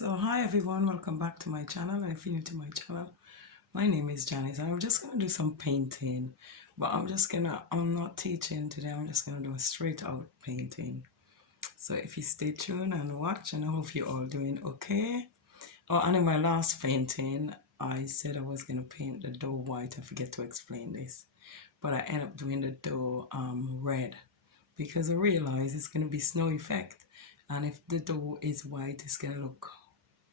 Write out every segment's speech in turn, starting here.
So hi everyone, welcome back to my channel. If you're new to my channel, my name is Janice and I'm just gonna do some painting, but I'm not teaching today. I'm just gonna do a straight out painting. So if you stay tuned and watch, and I hope you're all doing okay. Oh, and in my last painting I said I was gonna paint the door white. I forget to explain this, but I end up doing the door red because I realize it's gonna be snow effect, and if the door is white it's gonna look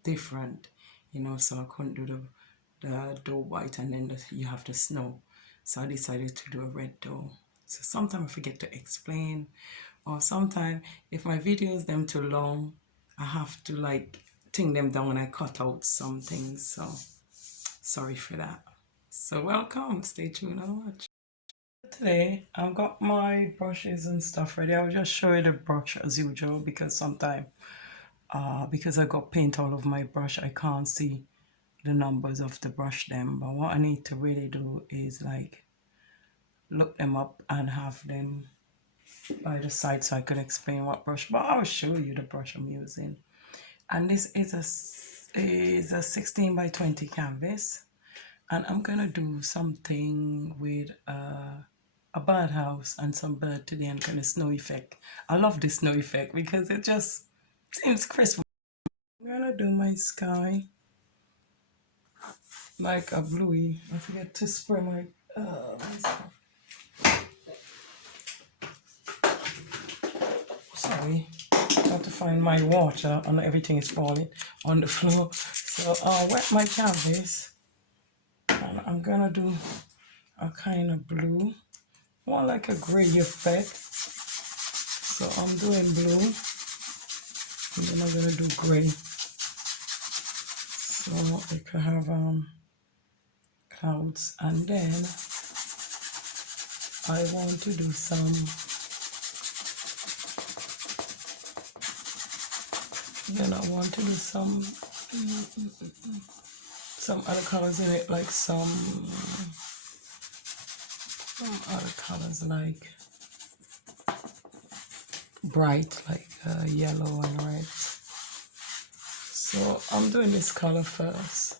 different, so I couldn't do the dough white and then you have the snow. So I decided to do a red dough. So sometimes I forget to explain, or sometimes if my videos them too long, I have to like ting them down when I cut out some things. So sorry for that. So welcome, stay tuned and watch. Today I've got my brushes and stuff ready. I'll just show you the brush as usual because I got paint all over my brush, I can't see the numbers of the brush them. But what I need to really do is like look them up and have them by the side so I could explain what brush. But I'll show you the brush I'm using. And this is a 16 by 20 canvas, and I'm gonna do something with a birdhouse and some bird today and kind of snow effect. I love the snow effect because it just seems crisp. I'm gonna do my sky like a bluey. I forget to spray my stuff. Sorry, got to find my water and everything is falling on the floor. So I'll wet my canvas and I'm gonna do a kind of blue, more like a gray effect. So I'm doing blue and then I'm gonna do gray. So I could have clouds, and then I want to do some some other colors in it, like some other colors like bright, like yellow and red. So I'm doing this color first.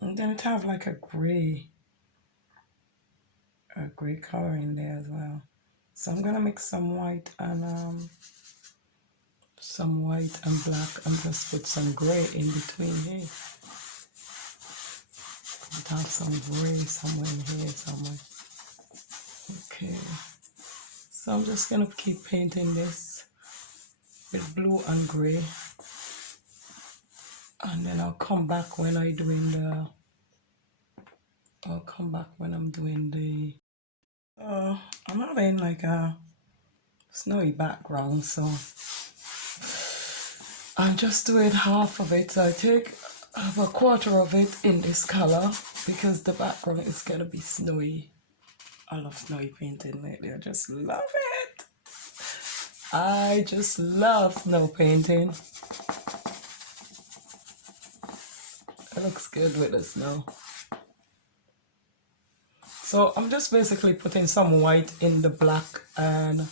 And then it have like a gray color in there as well. So I'm gonna mix some white and black and just put some gray in between here. It have some gray somewhere in here somewhere. Okay. So I'm just gonna keep painting this with blue and gray. And then I'll come back when I'm doing the I'm having like a snowy background, so I'm just doing half of it. So I have a quarter of it in this color because the background is gonna be snowy. I love snowy painting lately. I just love it. I just love snow painting. It looks good with the snow. So I'm just basically putting some white in the black and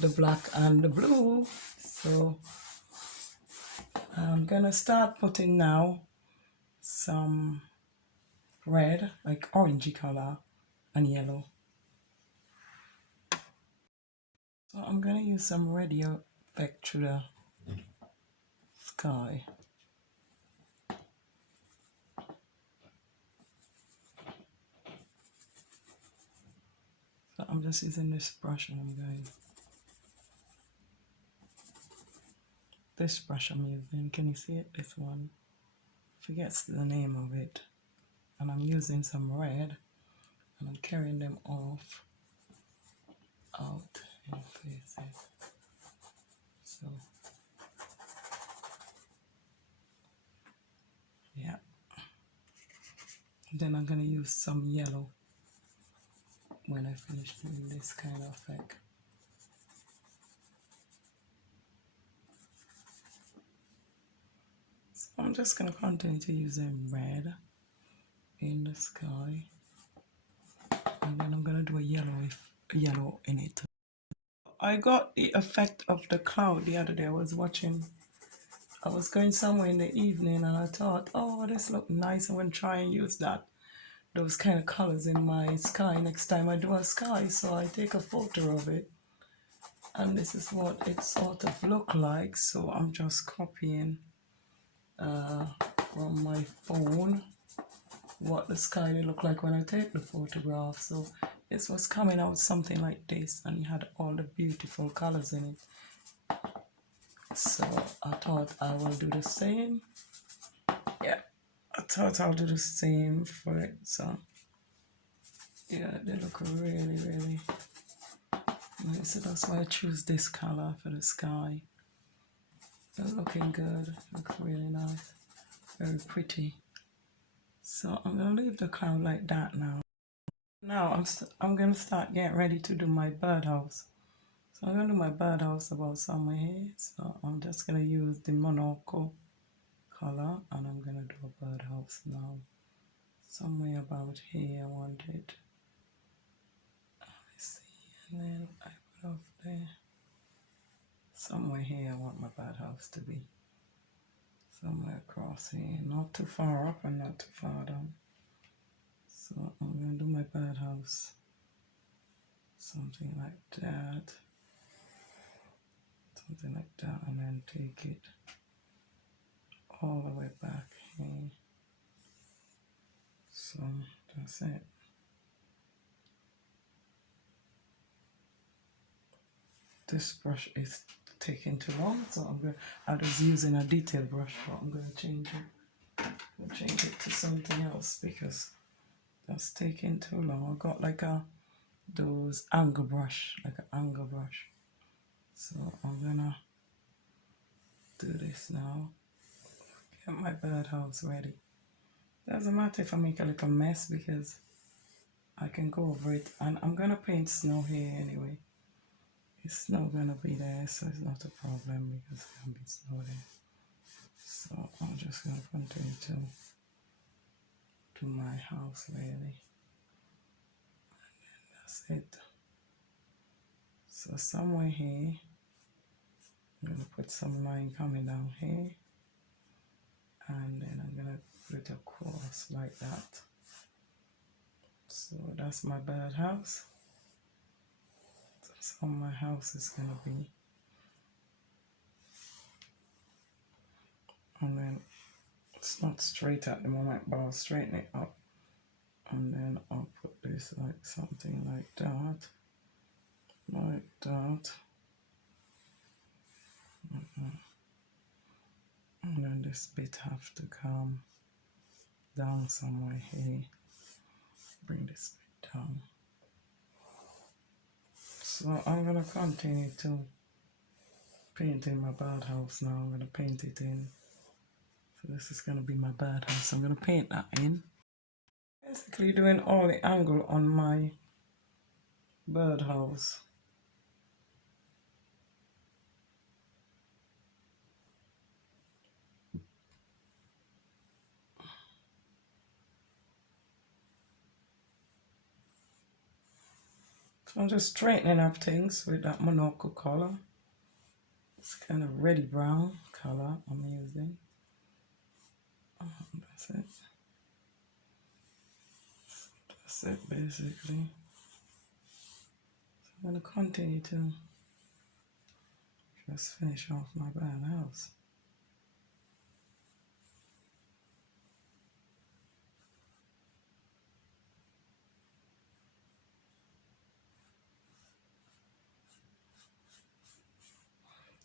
the blue. So I'm gonna start putting now some red, like orangey color, and yellow. So I'm gonna use some radio effect through the sky. So I'm just using this brush and I'm going. This brush I'm using, can you see it? This one. Forgets the name of it. And I'm using some red and I'm carrying them off out in places. So yeah. Then I'm gonna use some yellow when I finish doing this kind of effect. So I'm just gonna continue to use a red in the sky and and then I'm gonna do a yellow in it. I got the effect of the cloud the other day. I was going somewhere in the evening and I thought, oh, this look nice. I'm gonna try and use those kind of colors in my sky next time I do a sky. So I take a photo of it, and this is what it sort of look like. So I'm just copying from my phone what the sky did look like when I take the photograph. So this was coming out something like this, and it had all the beautiful colors in it. So I thought I will do the same. Yeah, I thought I'll do the same for it. So yeah, they look really, really nice. So that's why I choose this color for the sky. They're looking good. Looks really nice. Very pretty. So I'm gonna leave the cloud like that now. Now I'm gonna start getting ready to do my birdhouse. So I'm gonna do my birdhouse about somewhere here. So I'm just gonna use the Monaco color, and I'm gonna do a birdhouse now. Somewhere about here I want it. Let's see, and then I put off there. Somewhere here I want my birdhouse to be. Somewhere across here, not too far up and not too far down. So I'm going to do my birdhouse, something like that, and then take it all the way back here. So that's it. This brush is taking too long, so I was using a detail brush, but I'm going to change it. I'll change it to something else because that's taking too long. I got like those angle brush, like an angle brush. So I'm gonna do this now. Get my birdhouse ready. Doesn't matter if I make a little mess because I can go over it, and I'm gonna paint snow here anyway. It's not gonna be there, so it's not a problem because there can be snow there. So I'm just gonna continue to do my house really. And then that's it. So somewhere here, I'm gonna put some line coming down here, and then I'm gonna put it across like that. So that's my birdhouse. That's how my house is gonna be. And then it's not straight at the moment, but I'll straighten it up, and then I'll put this like something like that, like that, like that. And then this bit have to come down somewhere here. Bring this bit down. So I'm gonna continue to paint in my birdhouse now. I'm gonna paint it in. So this is gonna be my birdhouse. I'm gonna paint that in. Basically doing all the angle on my birdhouse. So I'm just straightening up things with that Monaco color. It's kind of reddy brown color I'm using. That's it. That's it basically. So I'm going to continue to just finish off my birdhouse.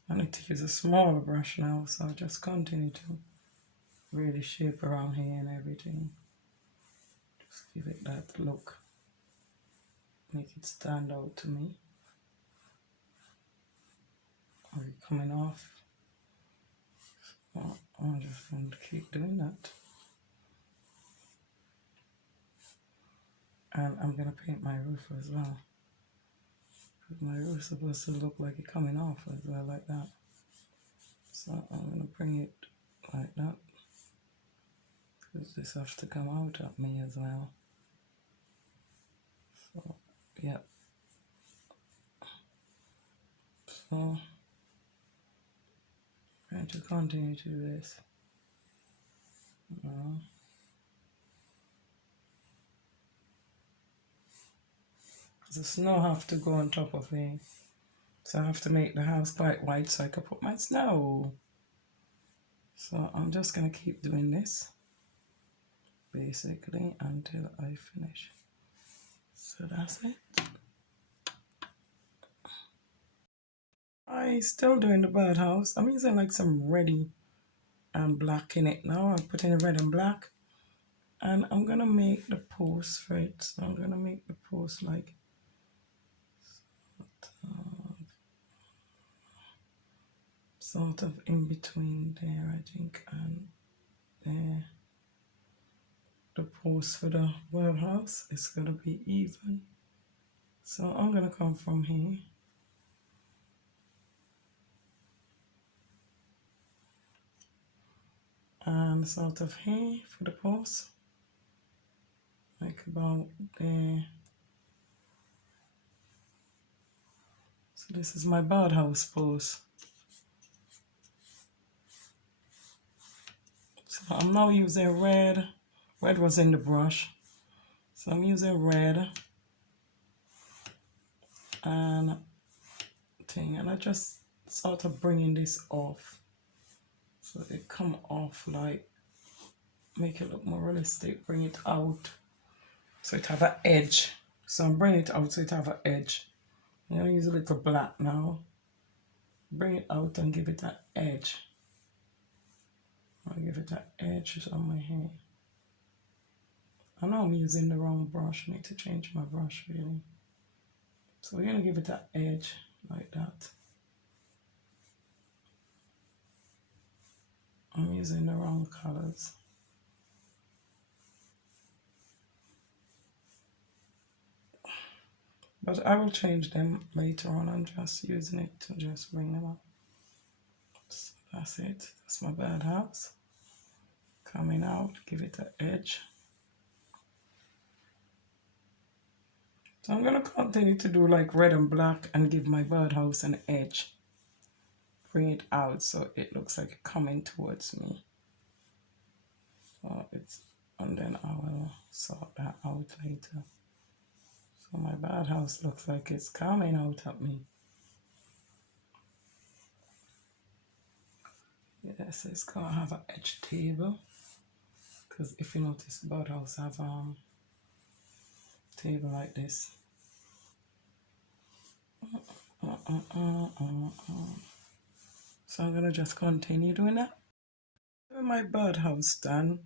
I need to use a smaller brush now, so I'll just continue to really shape around here and everything. Just give it that look. Make it stand out to me. Are you coming off? So I'm just going to keep doing that. And I'm going to paint my roof as well. My roof is supposed to look like it coming off as well, like that. So I'm going to bring it like that, because this has to come out at me as well. So to continue to do this. The snow have to go on top of it. So I have to make the house quite white so I can put my snow. So I'm just going to keep doing this basically until I finish. So that's it. I still doing the birdhouse. I'm using like some reddy and black in it now. I'm putting red and black. And I'm going to make the post for it. So I'm going to make the post like sort of in between there, I think, and there. The post for the birdhouse is going to be even. So I'm going to come from here. And sort of here for the post. Like about there. So this is my birdhouse post. So I'm now using red. Red was in the brush. So I'm using red and thing, and I just sort of bringing this off. So it come off like, make it look more realistic, bring it out. So it have an edge. So I'm bringing it out so it have an edge. I'm gonna use a little black now. Bring it out and give it an edge. I'll give it an edge on my hair. I know I'm using the wrong brush. I need to change my brush really. So we're gonna give it an edge like that. I'm using the wrong colors. But I will change them later on. I'm just using it to just bring them up. So that's it. That's my birdhouse. Coming out, give it an edge. So I'm going to continue to do like red and black and give my birdhouse an edge. Bring it out so it looks like it's coming towards me. So and then I will sort that out later. So my birdhouse looks like it's coming out at me. Yes, it's going to have an edge table. Because if you notice, birdhouse have table like this. So I'm gonna just continue doing that. With my birdhouse done,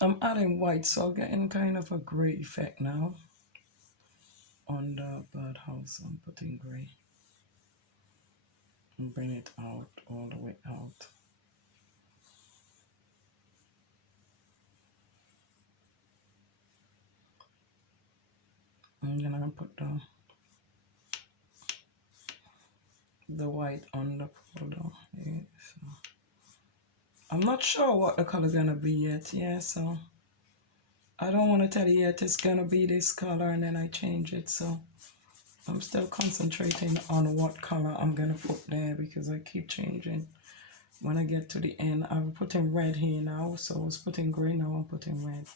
I'm adding white, so I'm getting kind of a grey effect now. On the birdhouse, I'm putting grey. And bring it out, all the way out. And then I'm gonna put the white on the border. Yeah, so. I'm not sure what the color gonna be yet, yeah, so I don't want to tell you yet it's gonna be this color and then I change it, so I'm still concentrating on what color I'm gonna put there because I keep changing. When I get to the end, I'm putting red here now, so I was putting green, now I'm putting red.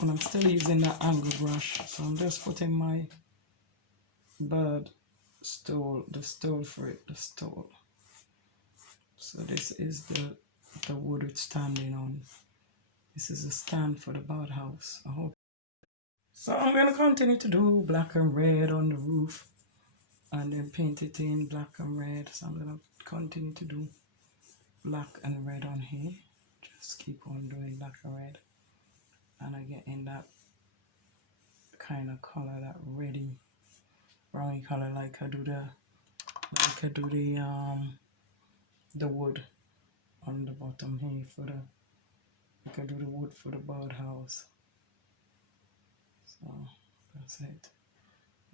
And I'm still using that angle brush, so I'm just putting my bird stole, the stole for it, the stole. So this is the wood it's standing on. This is a stand for the birdhouse. I hope. So I'm gonna continue to do black and red on the roof and then paint it in black and red. So I'm gonna continue to do black and red on here. Just keep on doing black and red. And I get in that kind of color, that reddy browny color, like I do the wood on the bottom here for the, like I do the wood for the birdhouse. So that's it.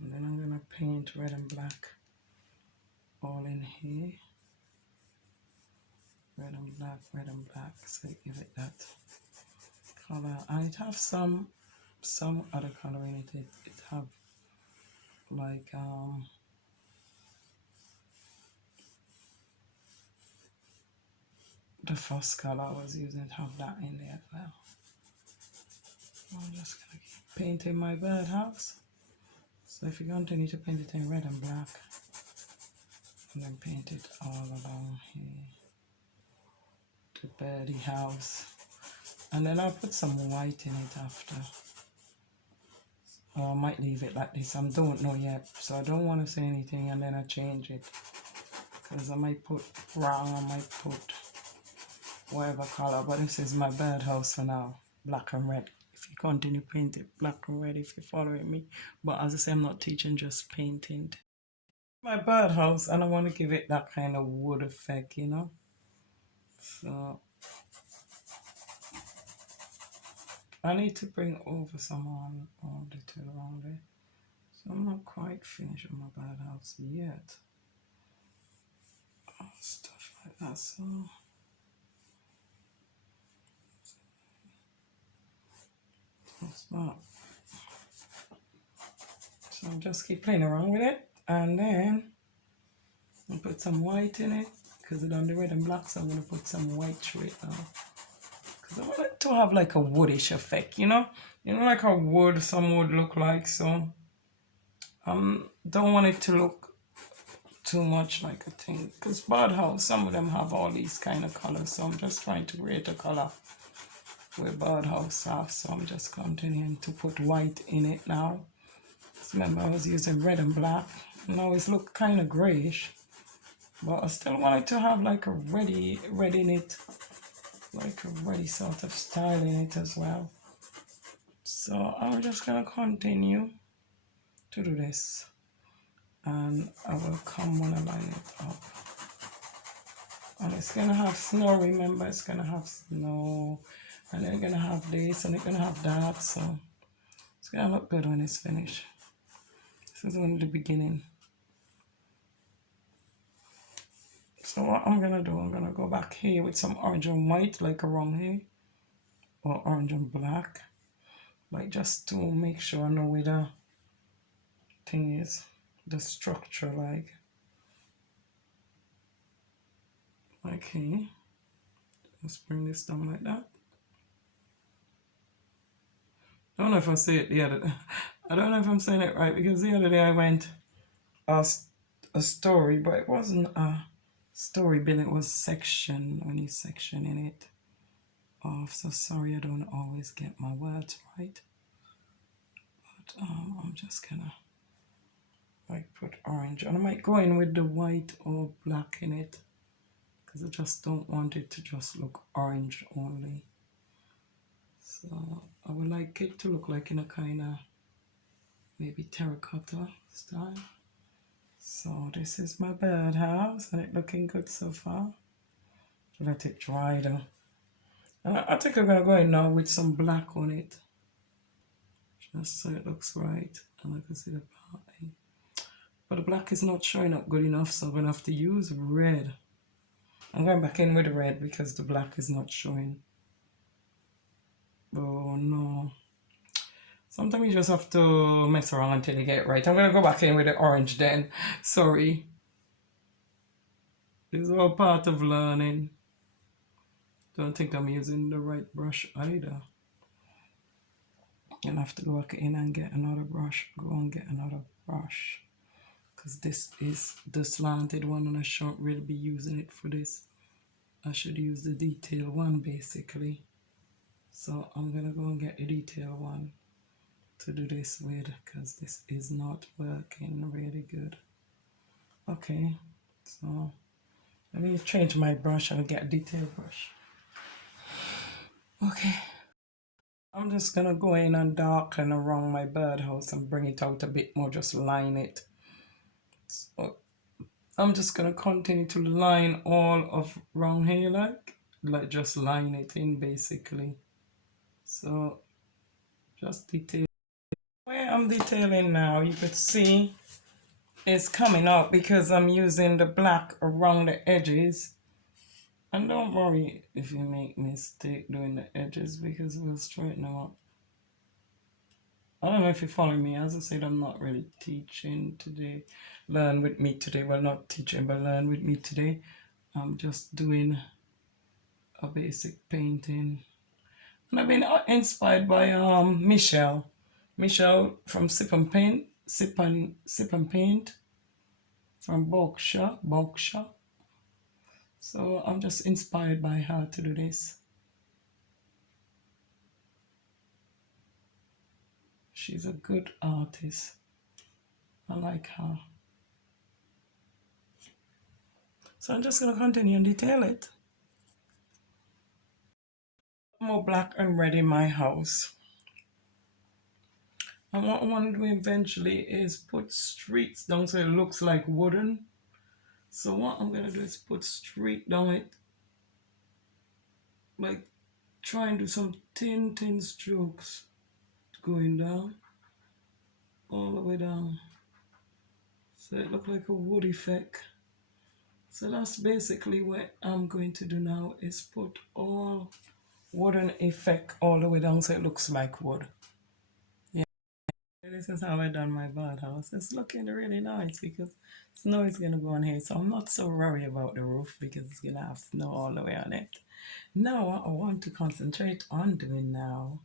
And then I'm gonna paint red and black all in here. Red and black, red and black. So give it that color. And it have some other color in it. It have like the first color I was using have that in there as well. I'm just gonna keep painting my birdhouse. So if you continue to paint it in red and black, and then paint it all along here, the birdie house, and then I'll put some white in it after. Or I might leave it like this. I don't know yet, so I don't want to say anything and then I change it, because I might put brown, I might put whatever color, but this is my birdhouse for now, black and red. If you continue paint it black and red if you're following me, but as I say, I'm not teaching, just painting my birdhouse, and I want to give it that kind of wood effect, you know. So I need to bring over some on detail around there. So I'm not quite finished with my birdhouse yet. Stuff like that. So that's that. So I'll just keep playing around with it, and then I'll put some white in it because it's on the red and black. So I'm gonna put some white to it now, because I want it to have like a woodish effect, you know, like a wood, some would look like. So don't want it to look too much like a thing, because birdhouse, some of them have all these kind of colors. So I'm just trying to create a color where birdhouse have. So I'm just continuing to put white in it now. So remember, I was using red and black. Now it's look kind of grayish, but I still want it to have like a red in it, like a reddy sort of style in it as well. So I'm just gonna continue to do this, and I will come when I line it up. And it's gonna have snow, remember, it's gonna have snow, and then it's gonna have this, and it's gonna have that. So it's gonna look good when it's finished. This is only the beginning. So what I'm gonna do, I'm gonna go back here with some orange and white, like around here, or orange and black, like just to make sure I know where the thing is, the structure, like here. Let's bring this down like that. I don't know if I say it the other day. I don't know if I'm saying it right, because the other day I went a story, but it wasn't a story bill, it was section, when you section in it off. So sorry, I don't always get my words right, but I'm just gonna like put orange, and I might go in with the white or black in it, because I just don't want it to just look orange only. So I would like it to look like in a kind of maybe terracotta style. So this is my birdhouse, and it's looking good so far. Let it dry though. And I think I'm gonna go in now with some black on it, just so it looks right, and I can see the parting. But the black is not showing up good enough, so I'm gonna have to use red. I'm going back in with the red because the black is not showing. Oh no. Sometimes you just have to mess around until you get it right. I'm gonna go back in with the orange then. Sorry. It's all part of learning. Don't think I'm using the right brush either. You'll have to go back in and get another brush. Go and get another brush, because this is the slanted one and I shouldn't really be using it for this. I should use the detail one basically. So I'm gonna go and get a detail one to do this with, because this is not working really good. Okay, so let me change my brush and get a detail brush. Okay, I'm just gonna go in and darken around my birdhouse and bring it out a bit more, just line it. So I'm just gonna continue to line all of around here, like just line it in basically. So just detail. Where I'm detailing now, you could see it's coming out because I'm using the black around the edges. And don't worry if you make mistake doing the edges, because we'll straighten them up. I don't know if you're following me. As I said, I'm not really teaching today. Learn with me today. Well, not teaching, but learn with me today. I'm just doing a basic painting. And I've been inspired by Michelle from Sip and Paint from Berkshire. So I'm just inspired by her to do this. She's a good artist. I like her. So I'm just going to continue and detail it. More black and red in my house. And what I want to do eventually is put streaks down so it looks like wooden. So what I'm going to do is put streak down it, like try and do some thin strokes going down, all the way down. So it looks like a wood effect. So that's basically what I'm going to do now, is put all wooden effect all the way down so it looks like wood. Yeah, this is how I done my birdhouse. It's looking really nice because snow is gonna go on here, so I'm not so worried about the roof because it's gonna have snow all the way on it. Now what I want to concentrate on doing now,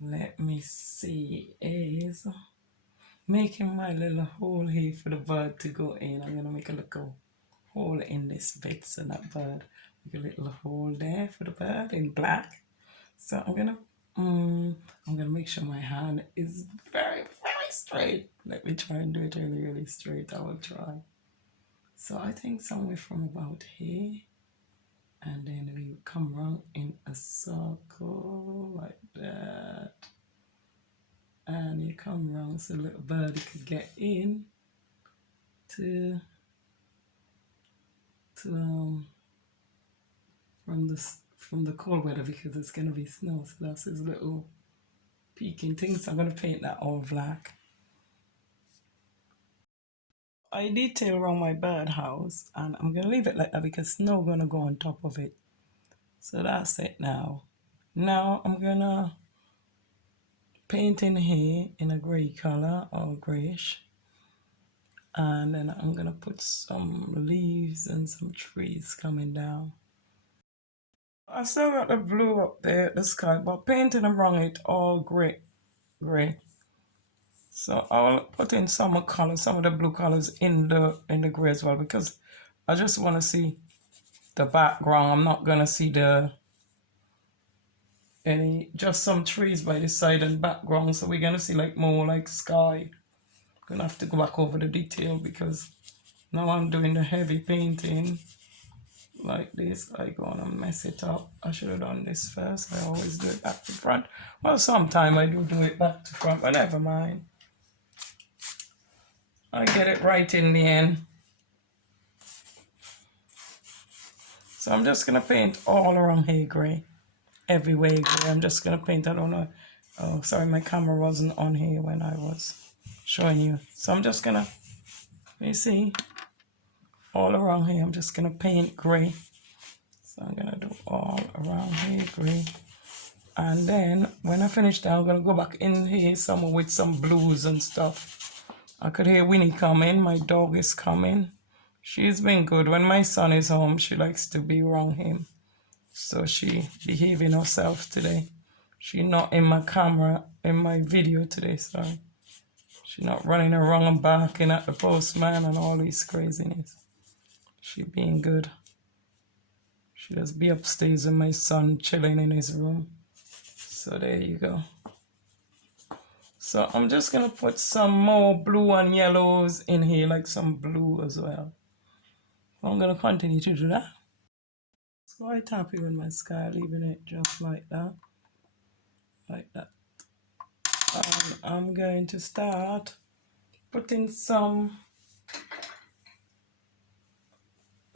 let me see, is making my little hole here for the bird to go in. I'm gonna make a little hole in this bit so that bird, make a little hole there for the bird in black. So I'm gonna make sure my hand is very straight. Let me try and do it really straight. I will try. So I think somewhere from about here, and then we come around in a circle like that, and you come around so the little birdie could get in to from the cold weather because it's gonna be snow. So that's his little peeking thing. So I'm gonna paint that all black. I detail around my birdhouse and I'm gonna leave it like that because snow gonna go on top of it. So that's it now. Now I'm gonna paint in here in a grey color or greyish. And then I'm gonna put some leaves and some trees coming down. I still got the blue up there, the sky, but painting around it all grey. So I'll put in some colors, some of the blue colors in the gray as well because I just want to see the background. I'm not gonna see just some trees by the side and background. So we're gonna see like more like sky. Gonna have to go back over the detail because now I'm doing the heavy painting like this. I gonna mess it up. I should have done this first. I always do it back to front. Well, sometimes I do it back to front, but never mind. I get it right in the end. So I'm just gonna paint all around here gray, everywhere gray. I'm just gonna paint. I don't know. Oh, sorry, my camera wasn't on here when I was showing you. So I'm just gonna, you see, all around here. I'm just gonna paint gray. So I'm gonna do all around here gray. And then when I finish that, I'm gonna go back in here somewhere with some blues and stuff. I could hear Winnie coming. My dog is coming. She's been good. When my son is home, she likes to be around him. So she behaving herself today. She not in my camera, in my video today, sorry. She not running around and barking at the postman and all these craziness. She being good. She just be upstairs with my son chilling in his room. So there you go. So I'm just gonna put some more blue and yellows in here, like some blue as well. I'm gonna continue to do that. Quite happy with my sky, leaving it just like that. Like that. And I'm going to start putting some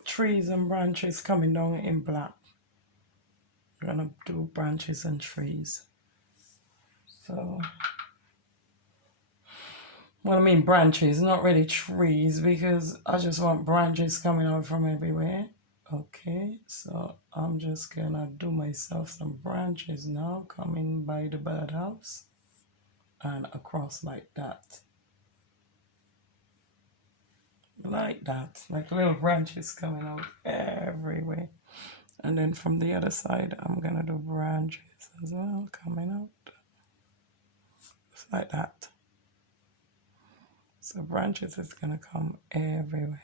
trees and branches coming down in black. I'm gonna do branches and trees. So, well, I mean branches, not really trees, because I just want branches coming out from everywhere. Okay, so I'm just gonna do myself some branches now, coming by the birdhouse and across like that. Like that, like little branches coming out everywhere. And then from the other side, I'm gonna do branches as well, coming out. Just like that. So branches is gonna come everywhere.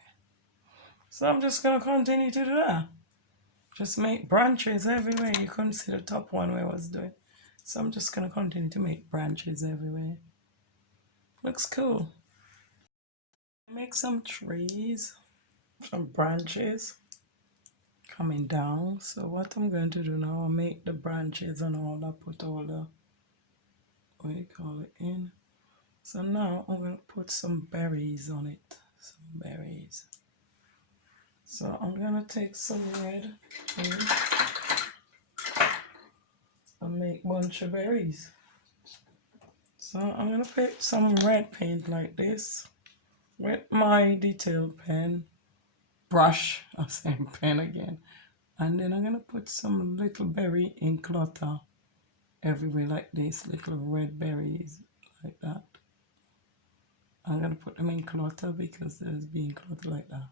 So I'm just gonna continue to do that. Just make branches everywhere. You couldn't see the top one where I was doing. So I'm just gonna continue to make branches everywhere. Looks cool. Make some trees, some branches coming down. So what I'm going to do now, I'll make the branches and all that, put all the, what do you call it, in. So now I'm going to put some berries on it. Some berries. So I'm going to take some red paint and make bunch of berries. So I'm going to pick some red paint like this with my detail pen, brush, I'm saying pen again. And then I'm going to put some little berry in clutter everywhere like this, little red berries like that. I'm going to put them in clutter because there's being clutter like that.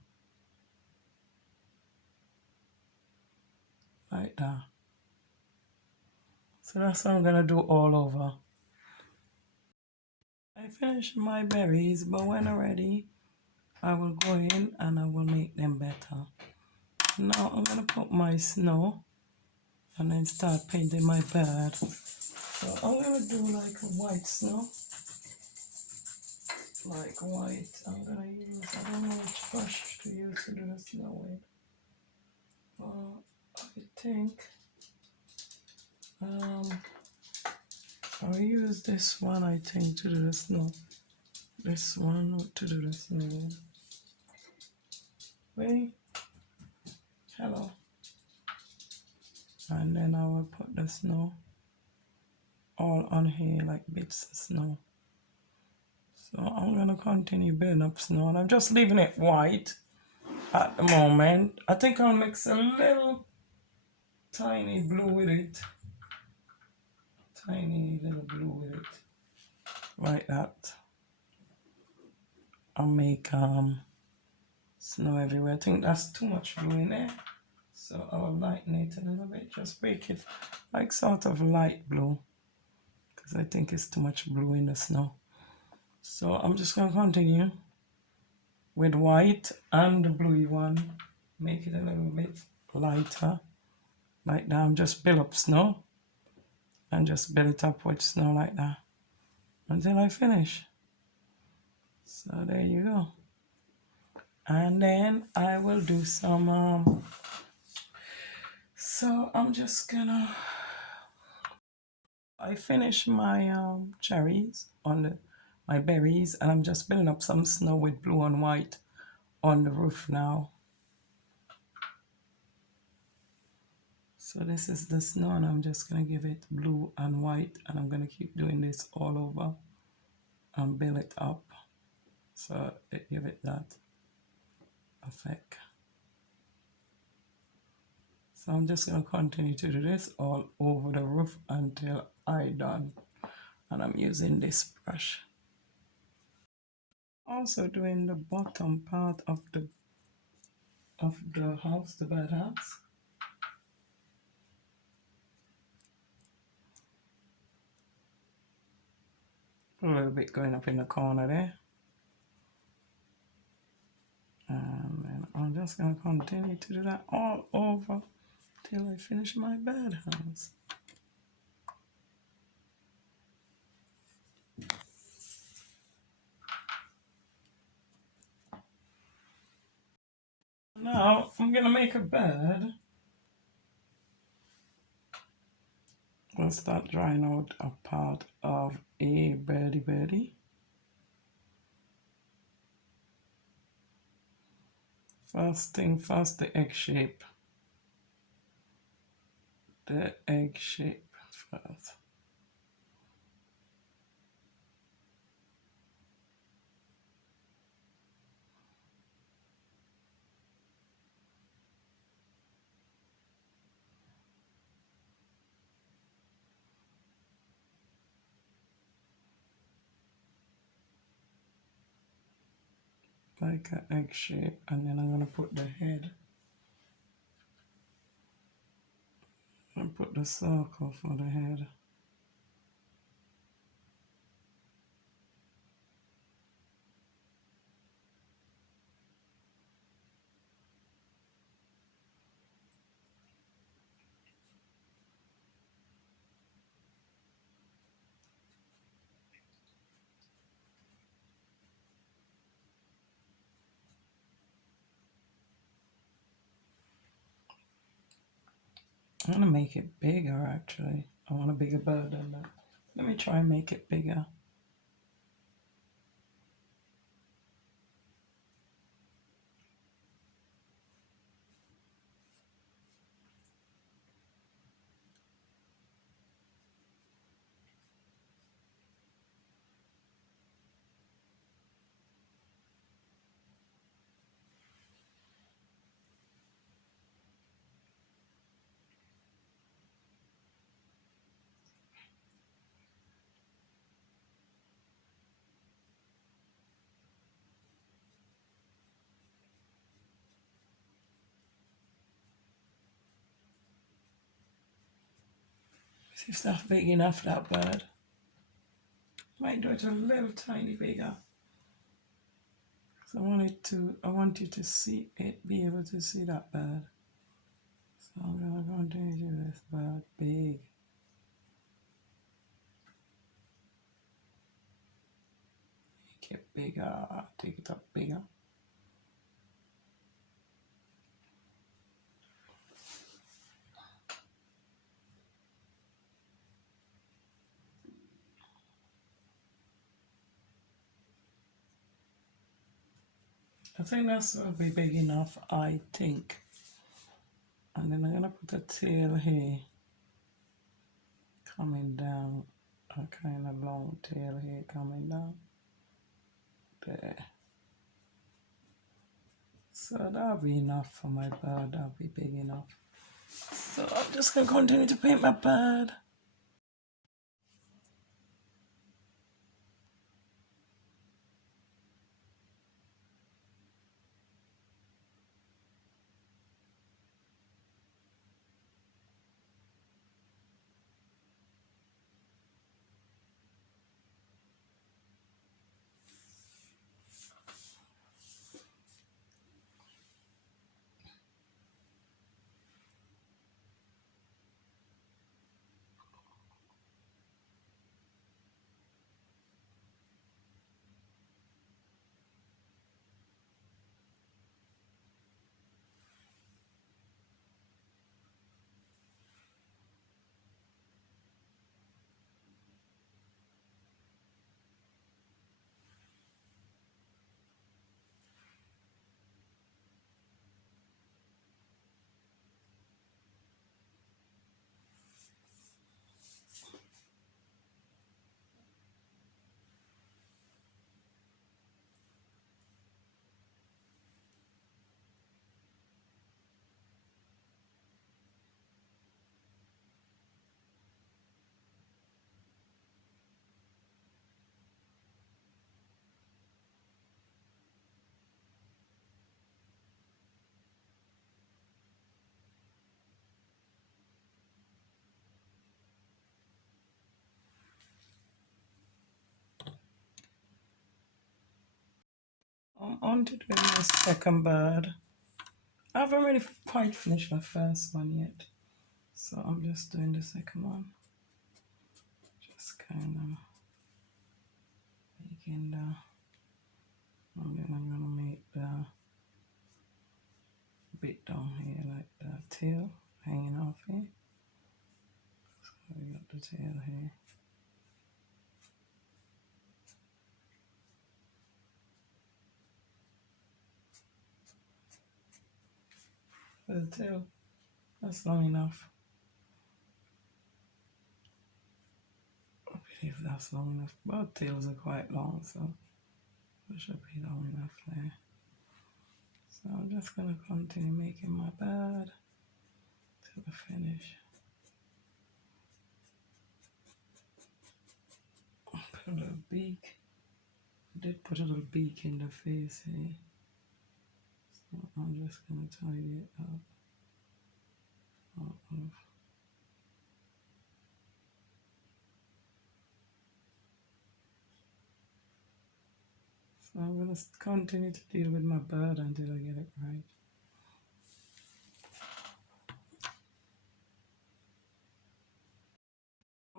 Like that. So that's what I'm going to do all over. I finished my berries, but when I'm ready, I will go in and I will make them better. Now I'm going to put my snow and then start painting my bird. So I'm going to do like a white snow. Like white. I'm going to use, I don't know which brush to use to do the snow with. I think I'll use this one, I think, to do the snow. This one to do the snow. Wait. Hello. And then I will put the snow all on here like bits of snow. So I'm gonna continue building up snow and I'm just leaving it white at the moment. I think I'll mix a little tiny blue with it. Tiny little blue with it. Like that. I'll make snow everywhere. I think that's too much blue in there. So I'll lighten it a little bit. Just make it like sort of light blue. Because I think it's too much blue in the snow. So I'm just going to continue with white and the bluey one. Make it a little bit lighter. Like that. I'm just build up snow. And just build it up with snow like that. Until I finish. So there you go. And then I will do some, so I'm just gonna, I finished my cherries on my berries, and I'm just building up some snow with blue and white on the roof now. So this is the snow, and I'm just gonna give it blue and white, and I'm gonna keep doing this all over and build it up. So give it that effect. So I'm just going to continue to do this all over the roof until I'm done. And I'm using this brush. Also doing the bottom part of the house, the birdhouse. A little bit going up in the corner there. And then I'm just going to continue to do that all over till I finish my birdhouse. Now I'm going to make a bird. I'll start drawing out a part of a birdie. First thing first, the egg shape. The egg shape first. Like an egg shape, and then I'm going to put the head And put the circle for the head. I want to make it bigger actually. I want a bigger bird than that. Let me try and make it bigger. See if that's big enough, that bird. Might do it a little tiny bigger. So I want you to see it, be able to see that bird. So I'm gonna continue to do this bird big. Make it bigger, take it up bigger. I think that's will be big enough, I think. And then I'm gonna put a tail here, coming down, a kind of long tail here coming down. There. So that'll be enough for my bird, that'll be big enough. So I'm just gonna continue to paint my bird. I'm on to do my second bird. I haven't really quite finished my first one yet. So I'm just doing the second one. Just kind of making the, and then I'm gonna make the bit down here like the tail hanging off here. So we got the tail here. The tail, that's long enough. I believe that's long enough. Both tails are quite long, so it should be long enough there. So I'm just gonna continue making my bird till the finish. Put a little beak. I did put a little beak in the face here. So I'm just gonna tidy it up. So I'm going to continue to deal with my bird until I get it right.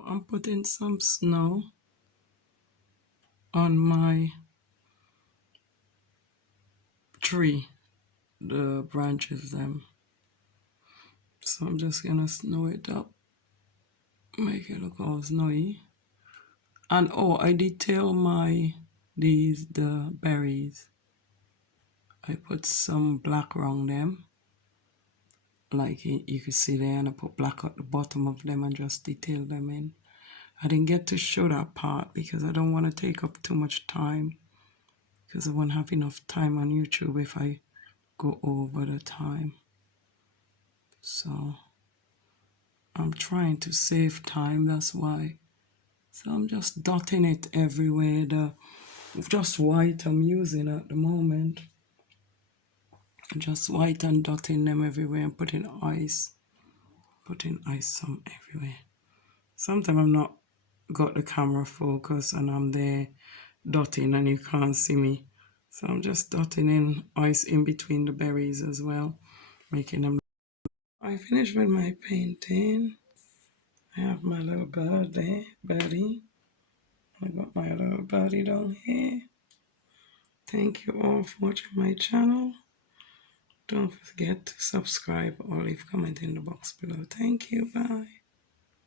I'm putting some snow on my tree, the branches them. So I'm just gonna snow it up, make it look all snowy. And oh, I detail the berries. I put some black around them, like you can see there, and I put black at the bottom of them and just detail them in. I didn't get to show that part because I don't want to take up too much time, because I won't have enough time on YouTube if I go over the time. So I'm trying to save time, that's why. So I'm just dotting it everywhere. The just white I'm using at the moment. Just white and dotting them everywhere and putting ice. Putting ice some everywhere. Sometimes I'm not got the camera focus and I'm there dotting and you can't see me. So I'm just dotting in ice in between the berries as well, making them. I finished with my painting. I have my little bird there, birdie. I got my little birdie down here. Thank you all for watching my channel. Don't forget to subscribe or leave a comment in the box below. Thank you. Bye.